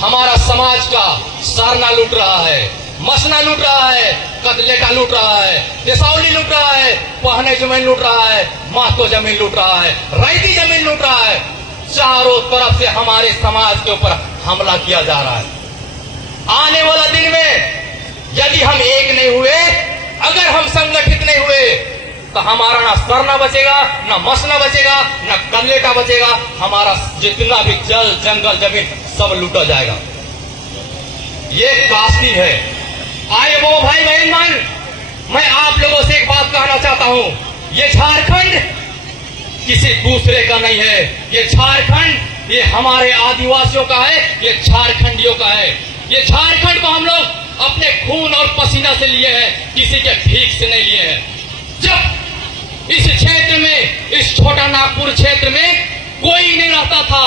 हमारा समाज का सरना लूट रहा है, मसना लूट रहा है, कदलेटा लूट रहा है, देसावली लूट रहा है, पहने जमीन लूट रहा है, महतो जमीन लूट रहा है, रैती जमीन लूट रहा है। चारों तरफ से हमारे समाज के ऊपर हमला किया जा रहा है। आने वाला दिन में यदि हम एक नहीं हुए, अगर हम संगठित नहीं हुए, तो हमारा ना सरना बचेगा, ना मसना बचेगा, ना कदलेटा बचेगा। हमारा जितना भी जल जंगल जमीन सब लूटा जाएगा। ये काशी है। आए वो भाई बहन, मैं आप लोगों से एक बात कहना चाहता हूं, ये झारखंड किसी दूसरे का नहीं है। ये झारखंड ये हमारे आदिवासियों का है, ये झारखंडियों का है। ये झारखंड को हम लोग अपने खून और पसीना से लिए हैं, किसी के भीख से नहीं लिए हैं। जब इस क्षेत्र में, इस छोटा नागपुर क्षेत्र में कोई नहीं रहता था,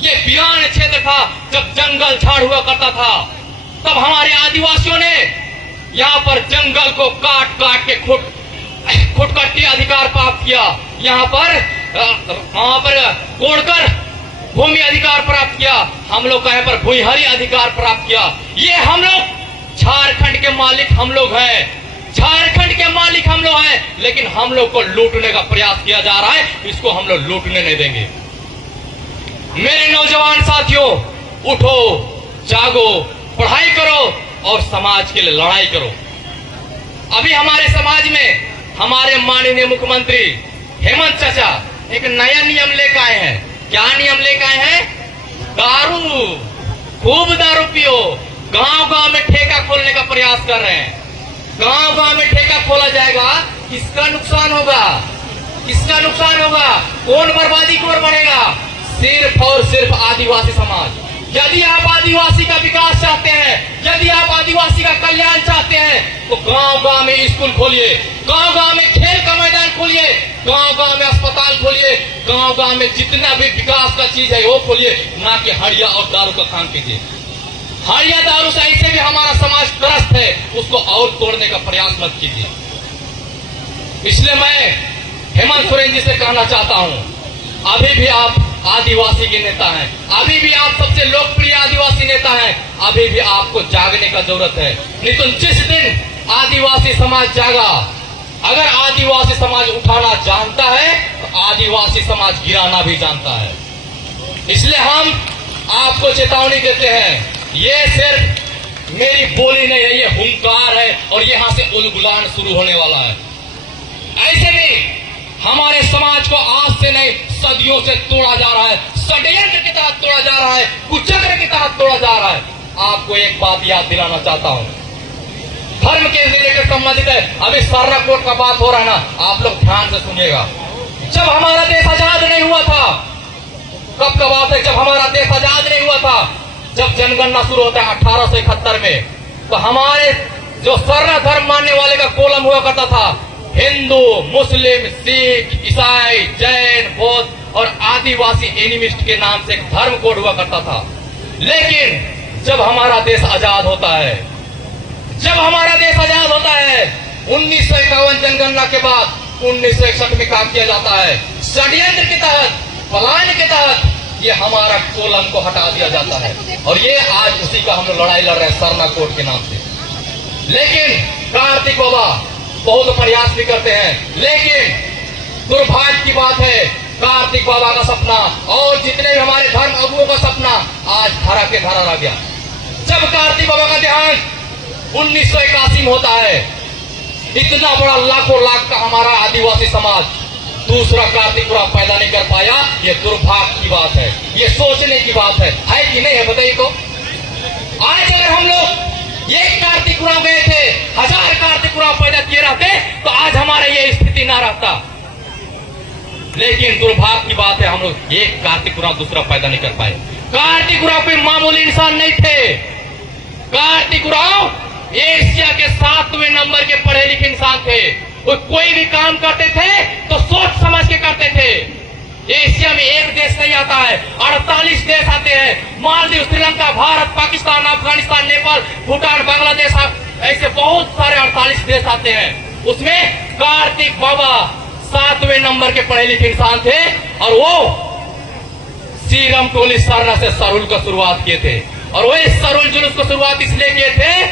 ये वीरान क्षेत्र था, जब जंगल झाड़ हुआ करता था, तब हमारे आदिवासियों ने यहाँ पर जंगल को काट काट के खुटकट्टी अधिकार प्राप्त किया। यहाँ पर कोड़कर भूमि अधिकार प्राप्त किया। हम लोग यहाँ पर भूहरी अधिकार प्राप्त किया। ये हम लोग झारखंड के मालिक हम लोग हैं, झारखंड के मालिक हम लोग हैं, लेकिन हम लोग को लूटने का प्रयास किया जा रहा है। इसको हम लोग लूटने नहीं देंगे। मेरे नौजवान साथियों, उठो, जागो, पढ़ाई करो और समाज के लिए लड़ाई करो। अभी हमारे समाज में हमारे माननीय मुख्यमंत्री हेमंत चाचा एक नया नियम लेकर आए हैं। क्या नियम लेकर आए हैं? दारू, खूब दारू पियो। गांव गांव में ठेका खोलने का प्रयास कर रहे हैं। गांव गांव में ठेका खोला जाएगा, किसका नुकसान होगा? किसका नुकसान होगा? कौन बर्बादी की ओर बढ़ेगा? सिर्फ और सिर्फ आदिवासी समाज। यदि आप आदिवासी का विकास चाहते हैं, यदि आप आदिवासी का कल्याण चाहते हैं, तो गांव गांव में स्कूल खोलिए, गांव गांव में खेल का मैदान खोलिए, गांव गांव में अस्पताल खोलिए, गांव गांव में जितना भी विकास का चीज है वो खोलिए, ना कि हड़िया और दारू का काम कीजिए। हड़िया दारू से ऐसे भी हमारा समाज त्रस्त है, उसको और तोड़ने का प्रयास मत कीजिए। इसलिए मैं हेमंत सोरेन जी से कहना चाहता हूं, अभी भी आप आदिवासी के नेता हैं, अभी भी आप सबसे लोकप्रिय आदिवासी नेता हैं, अभी भी आपको जागने का जरूरत है। नहीं तो जिस दिन आदिवासी समाज जागा, अगर आदिवासी समाज उठाना जानता है, तो आदिवासी समाज गिराना भी जानता है। इसलिए हम आपको चेतावनी देते हैं, ये सिर्फ मेरी बोली नहीं है, ये हुंकार है और यहाँ से उलगुलान शुरू होने वाला है। ऐसे नहीं, हमारे समाज को आज से नहीं सदियों से तोड़ा जा रहा है, षड्यंत्र के तहत तोड़ा जा रहा है, कुचक्र के तहत तोड़ा जा रहा है। आपको एक बात याद दिलाना चाहता हूं, धर्म के रिलेटेड संबंधित है। अभी सरना कोर्ट का बात हो रहा है ना, आप लोग ध्यान से सुनिएगा। जब हमारा देश आजाद नहीं हुआ था, कब का बात है? जब हमारा देश आजाद नहीं हुआ था, जब जनगणना शुरू होता है 1871 में, तो हमारे जो सरना धर्म मानने वाले का कोलम हुआ करता था, हिंदू, मुस्लिम, सिख, ईसाई, जैन, बौद्ध और आदिवासी एनिमिस्ट के नाम से एक धर्म कोड हुआ करता था। लेकिन जब हमारा देश आजाद होता है, जब हमारा देश आजाद होता है, 1951 जनगणना के बाद 1961 में काम किया जाता है, षड्यंत्र के तहत, पलायन के तहत ये हमारा कोलम को हटा दिया जाता है। और ये आज उसी का हम लोग लड़ाई लड़ रहे हैं सरना कोड के नाम से। लेकिन कार्तिक बाबा बहुत प्रयास भी करते हैं, लेकिन दुर्भाग्य की बात है, कार्तिक बाबा का सपना और जितने भी हमारे धर्म अगुओं का सपना आज धरा के धरा रह गया। जब कार्तिक बाबा का देहांत 1981 में होता है, इतना बड़ा लाखों लाख का हमारा आदिवासी समाज दूसरा कार्तिक पूरा पैदा नहीं कर पाया। ये दुर्भाग्य की बात है, ये सोचने की बात है कि नहीं है? बताइए तो। आज अगर हम लोग एक कार्तिक पूरा गए थे, 1000 कार्तिक पूरा पैदा किए रहते, तो आज हमारा ये स्थिति ना रहता। लेकिन दुर्भाग्य की बात है, हम लोग एक कार्तिक पूरा दूसरा पैदा नहीं कर पाए। कार्तिक उरांव कोई मामूली इंसान नहीं थे। कार्तिक उरांव एशिया के 7वें नंबर के पढ़े लिखे इंसान थे। वो कोई भी काम करते थे तो सोच समझ के करते थे। एशिया में एक देश नहीं आता है, 48 देश आते हैं। मालदीव, श्रीलंका, भारत, पाकिस्तान, अफगानिस्तान, नेपाल, भूटान, बांग्लादेश, ऐसे बहुत सारे 48 देश आते हैं। उसमें कार्तिक बाबा 7वें नंबर के पढ़े लिखे इंसान थे और वो सीरम टोली सरना से सरुल का शुरुआत किए थे। और वो इस सरहुल जुलूस को शुरुआत इसलिए किए थे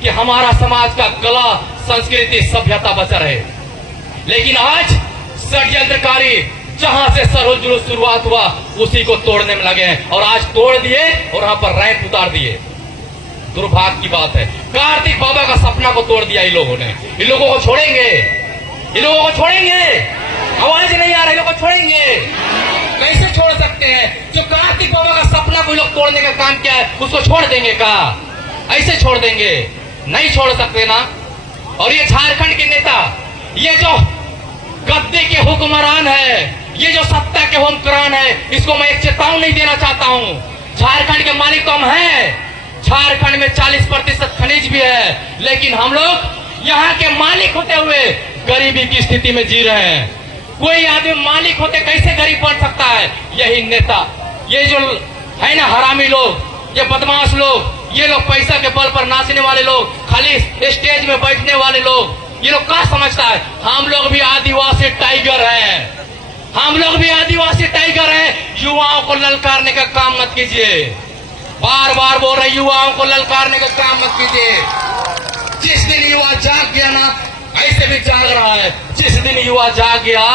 कि हमारा समाज का कला, संस्कृति, सभ्यता बचा रहे। लेकिन आज षड्यंत्रकारी जहां से सरहुल जुलूस शुरुआत हुआ उसी को तोड़ने में लगे हैं और आज तोड़ दिए और वहां पर रैंप उतार दिए। दुर्भाग्य की बात है, कार्तिक बाबा का सपना को तोड़ दिया इन लोगों ने। इन लोगों को छोड़ेंगे, इन लोगों को छोड़ेंगे? आवाज नहीं आ रही, लोगों को छोड़ेंगे? कैसे छोड़ सकते हैं? जो कार्तिक बाबा का सपना को लोग तोड़ने का काम किया है उसको छोड़ देंगे का? ऐसे छोड़ देंगे? नहीं छोड़ सकते ना। और ये झारखंड के नेता, ये जो गद्दे के हुक्मरान है, ये जो सत्ता के हुक्मरान है, इसको मैं एक चेतावनी देना चाहता हूं। झारखंड के मालिक तो हम हैं, झारखंड में 40% खनिज भी है, लेकिन हम लोग यहाँ के मालिक होते हुए गरीबी की स्थिति में जी रहे हैं। कोई आदमी मालिक होते कैसे गरीब बन सकता है? यही नेता, ये जो है ना हरामी लोग, ये बदमाश लोग, ये लोग पैसा के बल पर नाचने वाले लोग, खाली स्टेज में बैठने वाले लोग, ये लोग क्या समझता है? हम लोग भी आदिवासी टाइगर हैं, हम लोग भी आदिवासी टाइगर हैं। युवाओं को ललकारने का काम मत कीजिए। बार बार बोल रहे, युवाओं को ललकारने का काम मत कीजिए। जिस दिन युवा जाग गया ना, ऐसे भी जाग रहा है, जिस दिन युवा जाग गया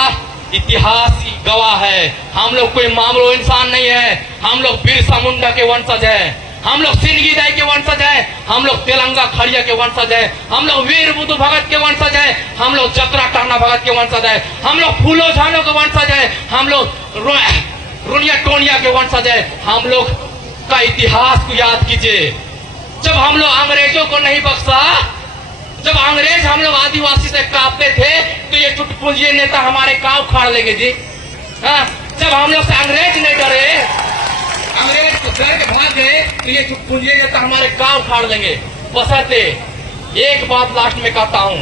इतिहास गवाह है। हम लोग कोई मामूली इंसान नहीं है, हम लोग बिरसा मुंडा के वंशज हैं, हम लोग सिंदगी दाई के वंशज हैं, हम लोग तेलंगा खड़िया के वंशज हैं, हम लोग वीर बुद्धू भगत के वंशज हैं, हम लोग जतरा टरना भगत के वंशज हैं, हम लोग फूलो झानो के वंशज हैं, हम लोग रुनिया टोनिया के वंशज हैं। हम लोग का इतिहास को याद कीजिए। जब हम लोग अंग्रेजों को नहीं बख्शा, जब अंग्रेज हम लोग आदिवासी से कांपते थे, तो ये चुटपुंजिए नेता हमारे काव उखाड़ लेंगे जी। हाँ, जब हम लोग से अंग्रेज नहीं डरे, अंग्रेज को डर के भाग गए, तो ये चुटपुंजिए नेता हमारे काव उखाड़ लेंगे। बशर्ते एक बात लास्ट में कहता हूं,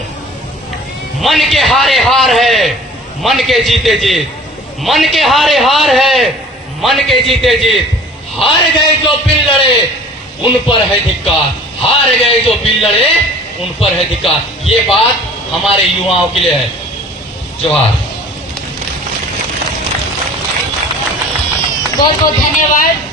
मन के हारे हार है, मन के जीते जीत। मन के हारे हार है, मन के जीते जीत। हार गए जो बिल लड़े उन पर है धिक्कार, हार गए जो बिल लड़े उन पर है धिक्कार। ये बात हमारे युवाओं के लिए है। जोहार। बहुत बहुत धन्यवाद।